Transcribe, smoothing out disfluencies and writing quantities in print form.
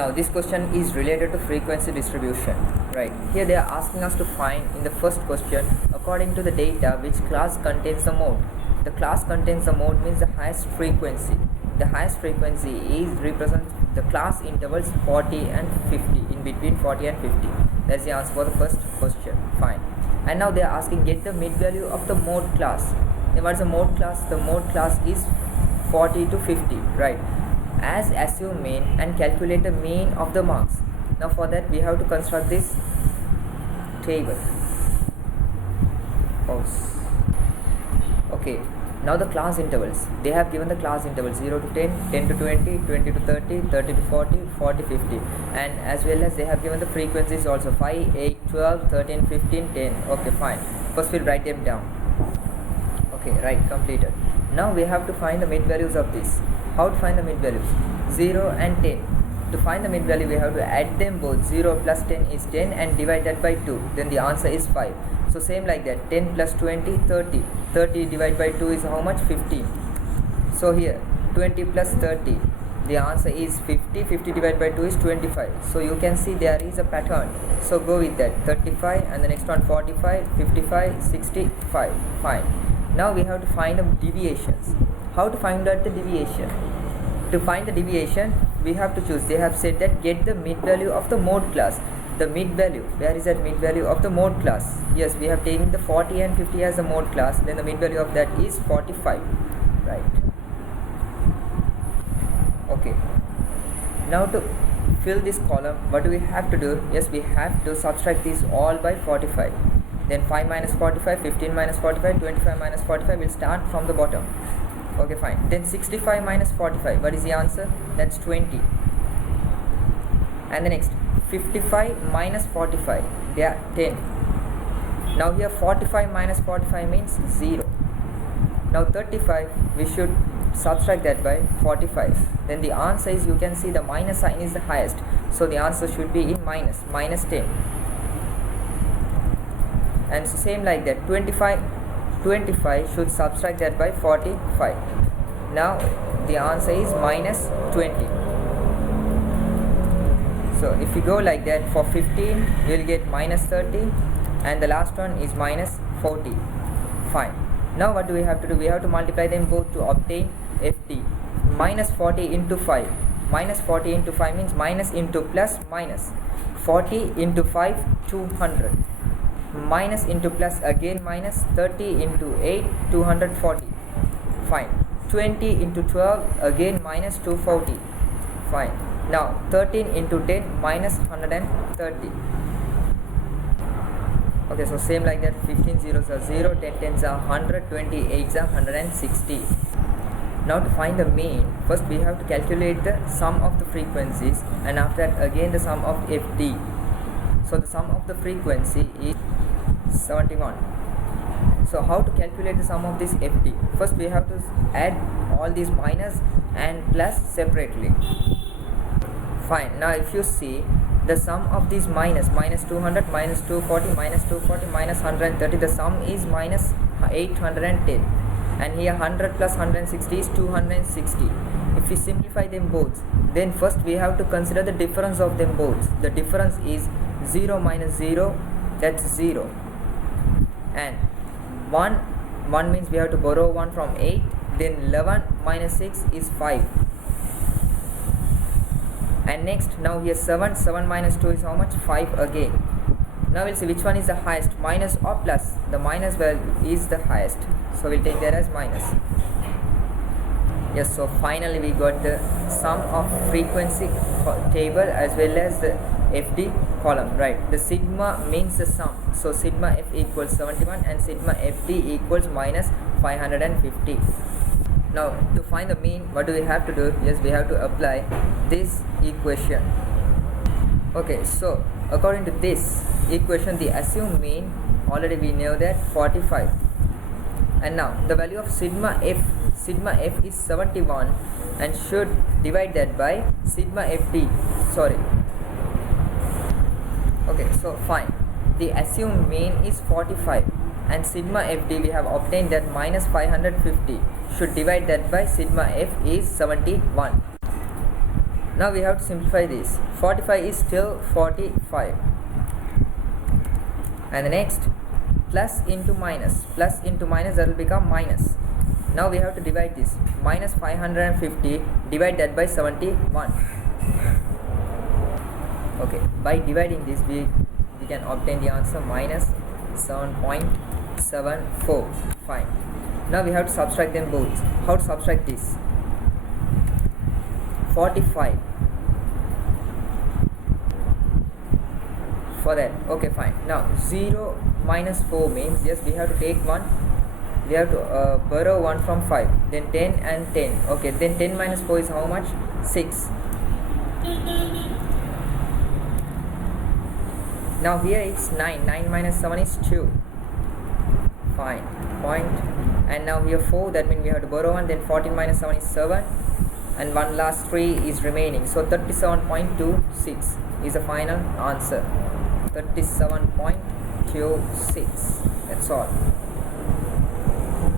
Now this question is related to frequency distribution, right? Here they are asking us to find in the first question, according to the data, which class contains the mode. The class contains the mode means the highest frequency. The highest frequency is represents the class intervals 40 and 50, in between 40 and 50. That's the answer for the first question. Fine. And now they are asking, get the mid value of the mode class. Then what is the mode class? The mode class is 40 to 50, right? As assume mean and calculate the mean of the marks. Now for that we have to construct this table. Pause. Okay, now the class intervals. They have given the class intervals 0 to 10, 10 to 20, 20 to 30, 30 to 40, 40 50, and as well as they have given the frequencies also 5, 8, 12, 13, 15, 10. Okay, fine. First we'll write them down. Okay, right, completed. Now we have to find the mid values of this. How to find the mid values? 0 and 10. To find the mid value we have to add them both. 0 plus 10 is 10 and divide that by 2. Then the answer is 5. So same like that. 10 plus 20, 30. 30 divided by 2 is how much? 15. So here 20 plus 30. The answer is 50. 50 divided by 2 is 25. So you can see there is a pattern. So go with that. 35 and the next one 45, 55, 65. Fine. Now we have to find the deviations. How to find out the deviation? To find the deviation, we have to choose. They have said that get the mid value of the mode class. The mid value, where is that mid value of the mode class? Yes, we have taken the 40 and 50 as the mode class. Then the mid value of that is 45, right? Okay. Now to fill this column, what do we have to do? Yes, we have to subtract these all by 45. Then 5 minus 45, 15 minus 45, 25 minus 45 will start from the bottom. Okay, fine. Then 65 minus 45, what is the answer? That's 20. And the next 55 minus 45, they are 10. Now here 45 minus 45 means 0. Now 35, we should subtract that by 45. Then the answer is, you can see the minus sign is the highest. So the answer should be in minus 10. And so same like that, 25 should subtract that by 45. Now the answer is minus 20. So if you go like that, for 15 we will get minus 30 and the last one is minus 40. Fine. Now what do we have to do? We have to multiply them both to obtain FD. Minus 40 into 5. Minus 40 into 5 means minus into plus minus. 40 into 5, 200. Minus into plus again minus. 30 into 8, 240. Fine. 20 into 12 again minus 240. Fine. Now 13 into 10 minus 130. Okay, so same like that, 15 zeros are 0, 10 tens are 100, 20 8s are 160. Now to find the mean, first we have to calculate the sum of the frequencies, and after that again the sum of FD. So the sum of the frequency is 71. So how to calculate the sum of this FD? First we have to add all these minus and plus separately. Fine. Now if you see the sum of these minus 200, minus 240, minus 240, minus 130, the sum is minus 810. And here 100 plus 160 is 260. If we simplify them both, then first we have to consider the difference of them both. The difference is 0 minus 0, that's 0. And 1 means we have to borrow 1 from 8. Then 11 minus 6 is 5. And next, now here 7 minus 2 is how much? 5 again. Now we'll see which one is the highest, minus or plus. The minus value is the highest, so we'll take that as minus. Yes, so finally we got the sum of frequency table as well as the FD column, right? The sigma means the sum, so sigma F equals 71 and sigma FD equals minus 550. Now to find the mean, what do we have to do? Yes, we have to apply this equation. Okay, so according to this equation, the assumed mean, already we know that 45. And now the value of sigma F is 71 and should divide that by sigma FD. Okay, so fine. The assumed mean is 45 and sigma FD we have obtained that minus 550. Should divide that by sigma F is 71. Now we have to simplify this. 45 is still 45. And the next, plus into minus, that will become minus. Now we have to divide this. Minus 550, divide that by 71. Okay, by dividing this we can obtain the answer minus 7.74. Fine. Now we have to subtract them both. How to subtract this? 45 for that. Okay, fine. Now 0 minus 4 means, yes, we have to take one, we have to borrow 1 from 5, then 10 and 10. Okay, then 10 minus 4 is how much? 6. Now here it's 9. 9 minus 7 is 2. Fine. Point. And now here 4, that means we have to borrow 1, then 14 minus 7 is 7, and one last 3 is remaining. So 37.26 is the final answer. 37.26. That's all.